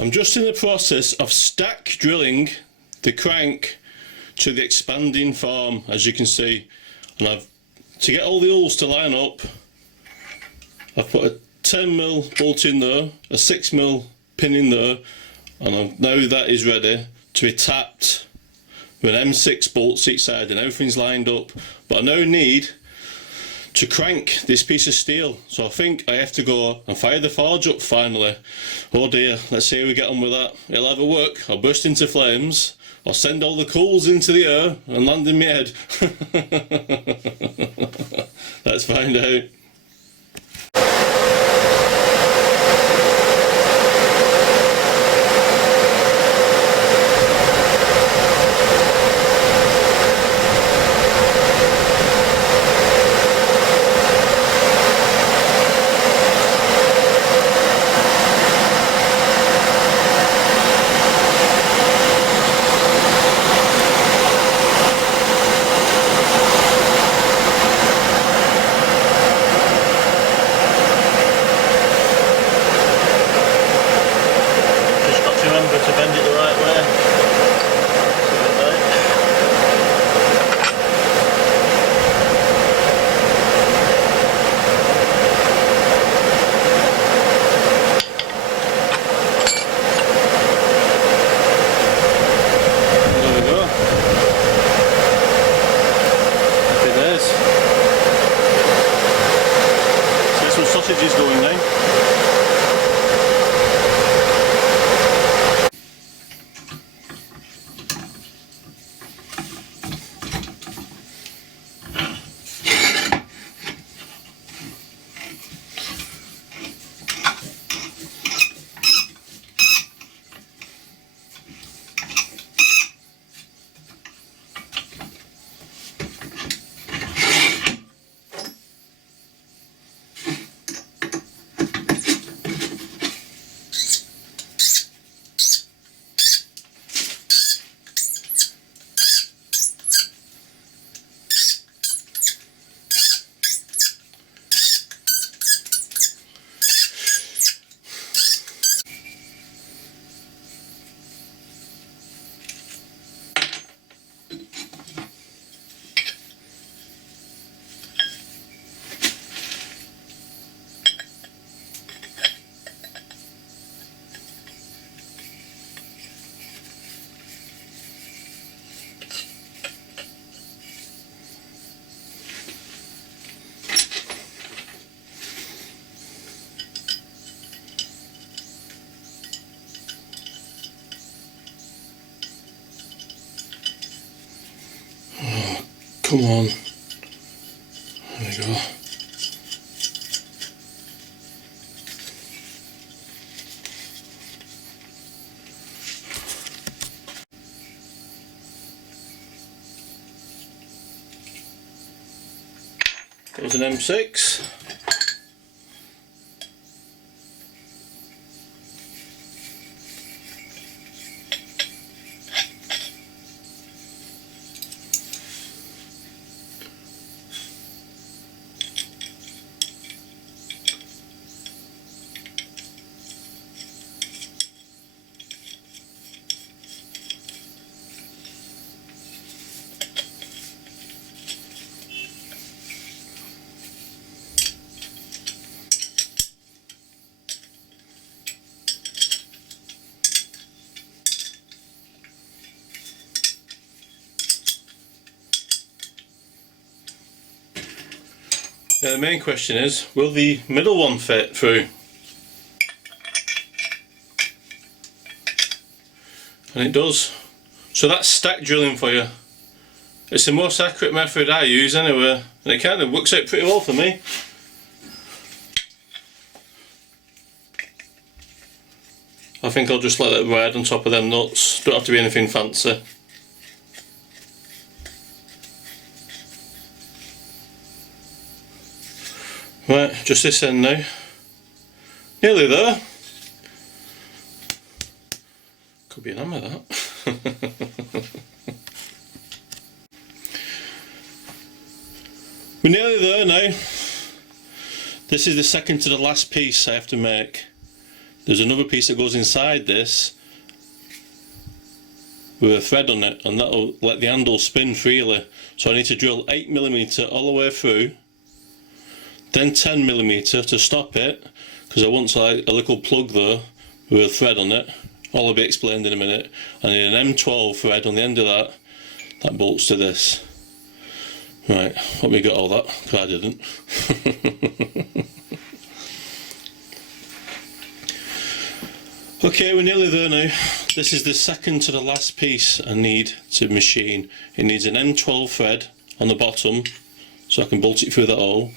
I'm just in the process of stack drilling the crank to the expanding form, as you can see, and to get all the holes to line up, I've put a 10mm bolt in there, a 6mm pin in there, and now that is ready to be tapped with M6 bolts each side, and everything's lined up. But I now need to crank this piece of steel, so I think I have to go and fire the forge up finally. Oh dear, let's see how we get on with that. It'll either work or burst into flames, or send all the coals into the air and land in my head. Let's find out. To bend it the right way. There we go. Happy days. So there's some sausages going now. Come on. There we go. There's an M6. The main question is, will the middle one fit through? And it does. So that's stack drilling for you. It's the most accurate method I use anyway, and it kind of works out pretty well for me. I think I'll just let it ride on top of them nuts, don't have to be anything fancy. Right, just this end now. Nearly there. Could be an hammer that. We're nearly there now. This is the second to the last piece I have to make. there's another piece that goes inside this with a thread on it, and that'll let the handle spin freely. So I need to drill 8mm all the way through, then 10mm to stop it, because I want like a little plug there with a thread on it. All will be explained in a minute. I need an M12 thread on the end of that bolts to this. Right, let me get all that, because I didn't. Okay, we're nearly there now. This is the second to the last piece I need to machine. It needs an M12 thread on the bottom, so I can bolt it through that hole.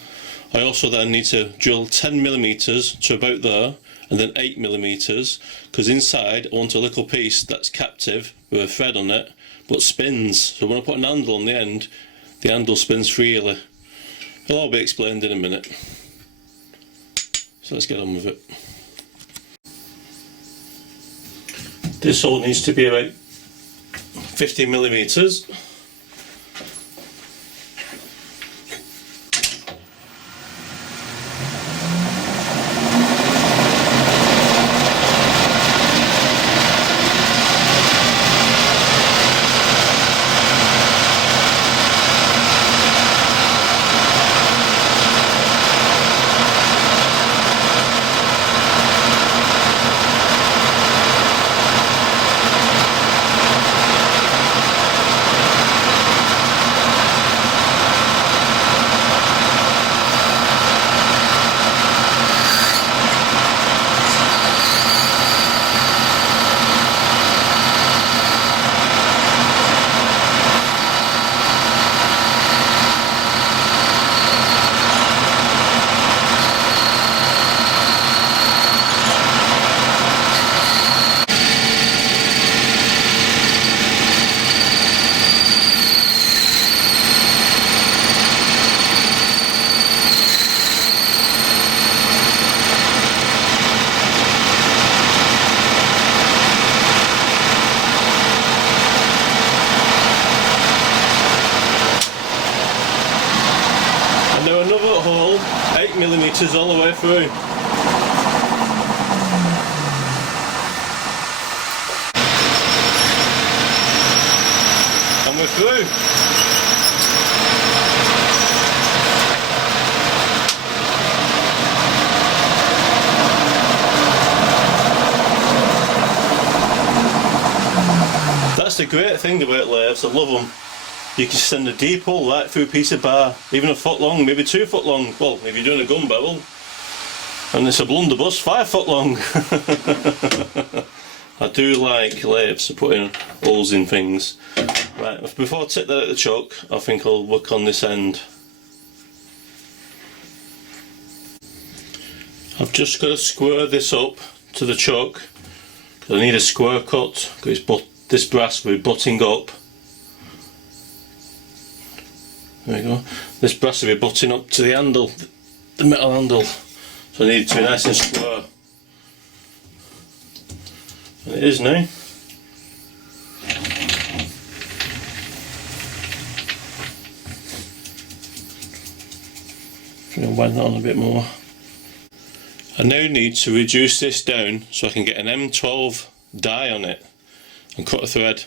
I also then need to drill 10mm to about there, and then 8mm, because inside I want a little piece that's captive with a thread on it, but spins. So when I put an handle on the end, the handle spins freely. It'll all be explained in a minute. So let's get on with it. This hole needs to be about 50mm. Hole 8mm all the way through. And we're through. That's the great thing about lathes, I love them. You can send a deep hole right through a piece of bar, even a foot long, maybe 2 foot long. Well, if you're doing a gun barrel, and it's a blunderbuss, 5 foot long. I do like lathes for putting holes in things. Right, before I take that out of the chuck, I think I'll work on this end. I've just got to square this up to the chuck. I need a square cut, because this brass will be butting up. There we go. This brass will be butting up to the handle, the metal handle. So I need it to be nice and square. And it is now. I'm going to wind that on a bit more. I now need to reduce this down so I can get an M12 die on it and cut a thread.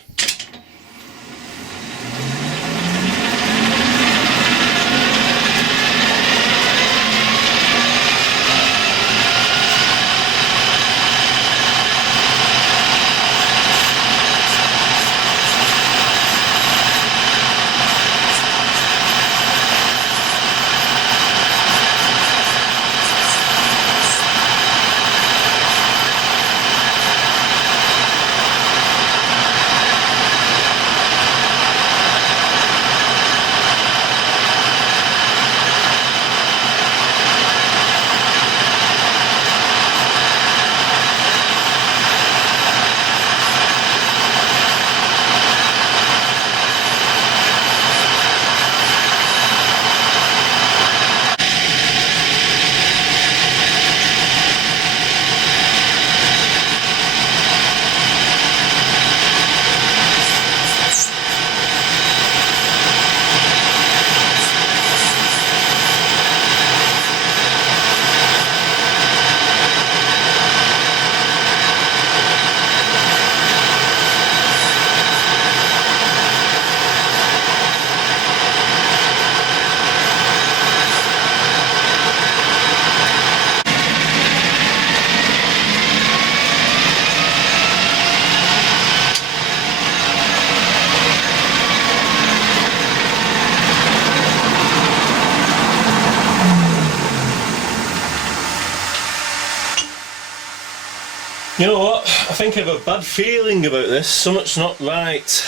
You know what? I think I have a bad feeling about this. Something's not right.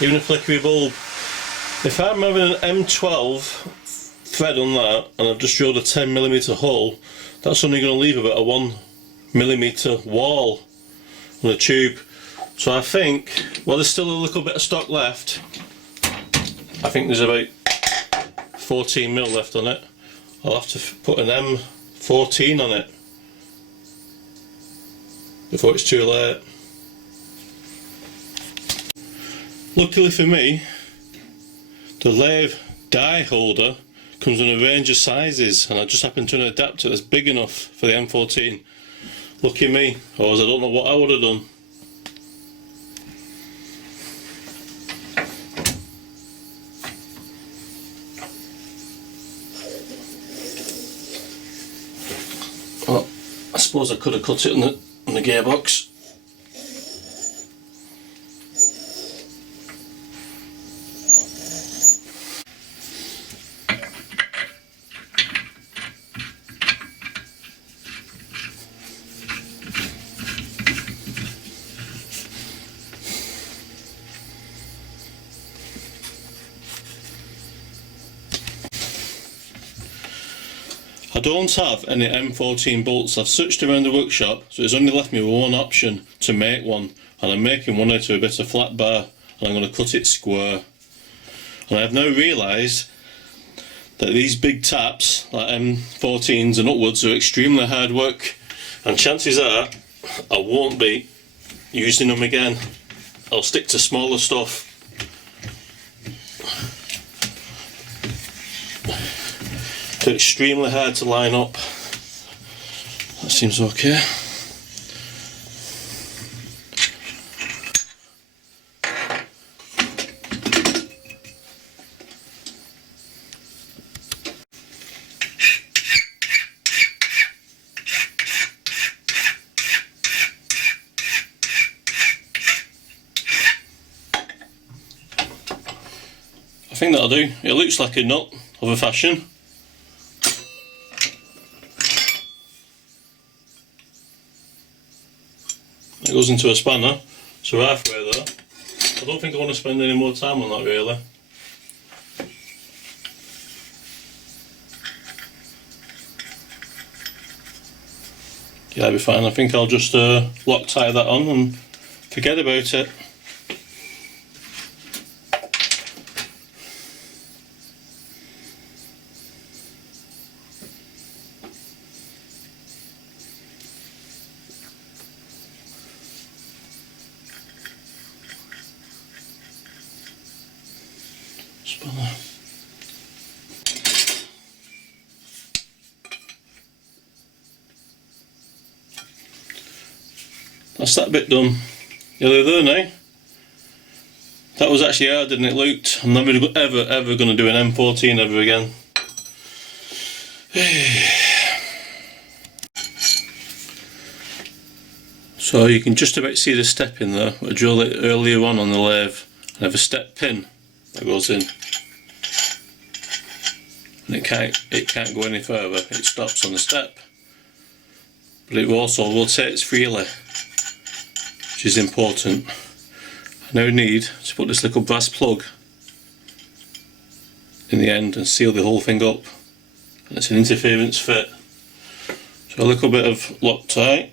Even a flickery bulb. If I'm having an M12 thread on that and I've just drilled a 10mm hole, that's only going to leave about a 1mm wall on the tube. So I think, well, there's still a little bit of stock left. I think there's about 14mm left on it. I'll have to put an M14 on it before it's too late. Luckily for me, the lathe die holder comes in a range of sizes, and I just happened to an adapter that's big enough for the M14. Lucky me, or else I don't know what I would have done. Well, I suppose I could have cut it on the gearbox. I don't have any M14 bolts. I've searched around the workshop, so it's only left me with one option to make one, and I'm making one out of a bit of flat bar, and I'm going to cut it square. And I have now realised that these big taps, like M14s and upwards, are extremely hard work, and chances are I won't be using them again. I'll stick to smaller stuff. They're extremely hard to line up. That seems okay. I think that'll do. It looks like a nut of a fashion. It goes into a spanner, so halfway there. I don't think I want to spend any more time on that really. Yeah, that'll be fine. I think I'll just Loctite that on and forget about it. Spanner. That's that bit done. Nearly there now. That was actually harder than it looked. I'm never ever going to do an M14 ever again. So you can just about see the step in there. I drilled it earlier on the lathe. I have a step pin that goes in, and it can't go any further. It stops on the step, but it also rotates freely, which is important. I now need to put this little brass plug in the end and seal the whole thing up, and it's an interference fit. So a little bit of Loctite,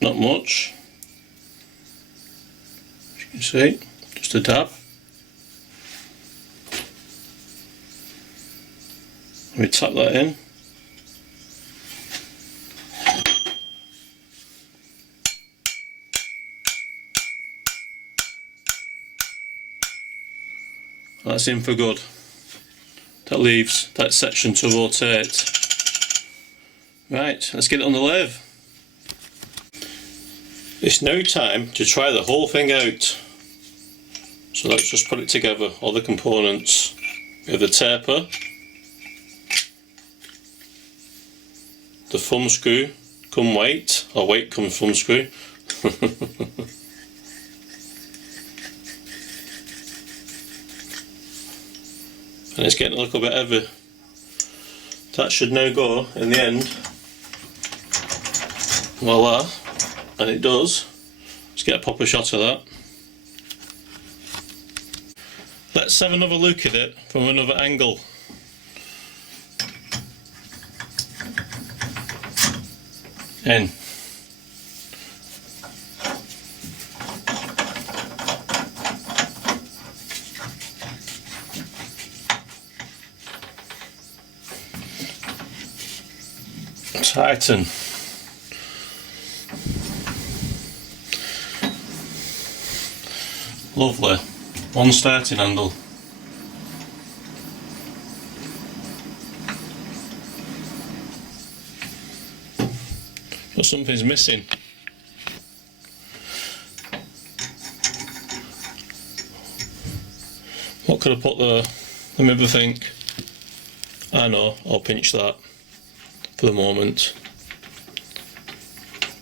not much, as you can see, just a dab. We tap that in. That's in for good. That leaves that section to rotate. Right, let's get it on the lathe. It's now time to try the whole thing out. So let's just put it together, all the components. We have the taper, the thumb screw, come weight, or weight come thumb screw. And it's getting a little bit heavy. That should now go in the end. Voila. and it does. Let's get a proper shot of that. Let's have another look at it from another angle. In. Tighten. Lovely. One starting handle. But something's missing. What could I put there? Let me have a think. I know, I'll pinch that for the moment.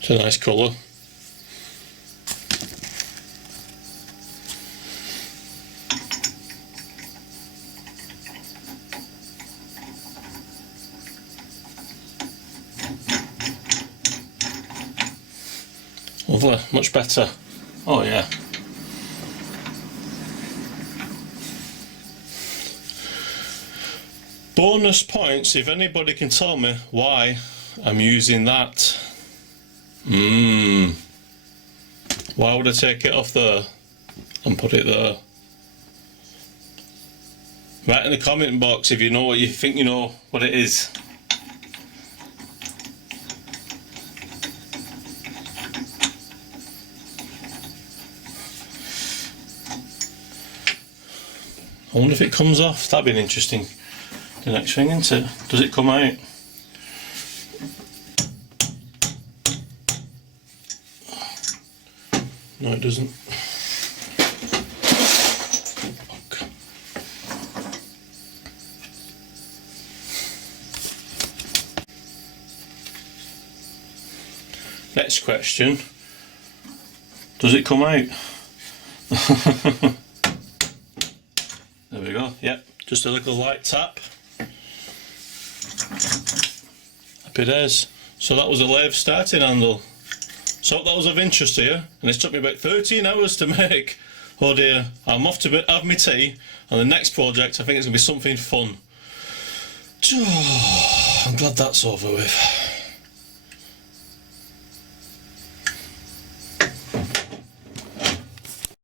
It's a nice colour. Lovely, much better. Oh yeah. Bonus points if anybody can tell me why I'm using that. Why would I take it off there and put it there? Write in the comment box if you know what you think you know what it is. I wonder if it comes off. That'd be an interesting the next thing, isn't it? Does it come out? No, it doesn't. Okay. Next question. Does it come out? There we go. Yep, just a little light tap. Happy days. So that was a lathe starting handle. So that was of interest to you, and it's took me about 13 hours to make. Oh dear, I'm off to have my tea, and the next project I think it's going to be something fun. I'm glad that's over with.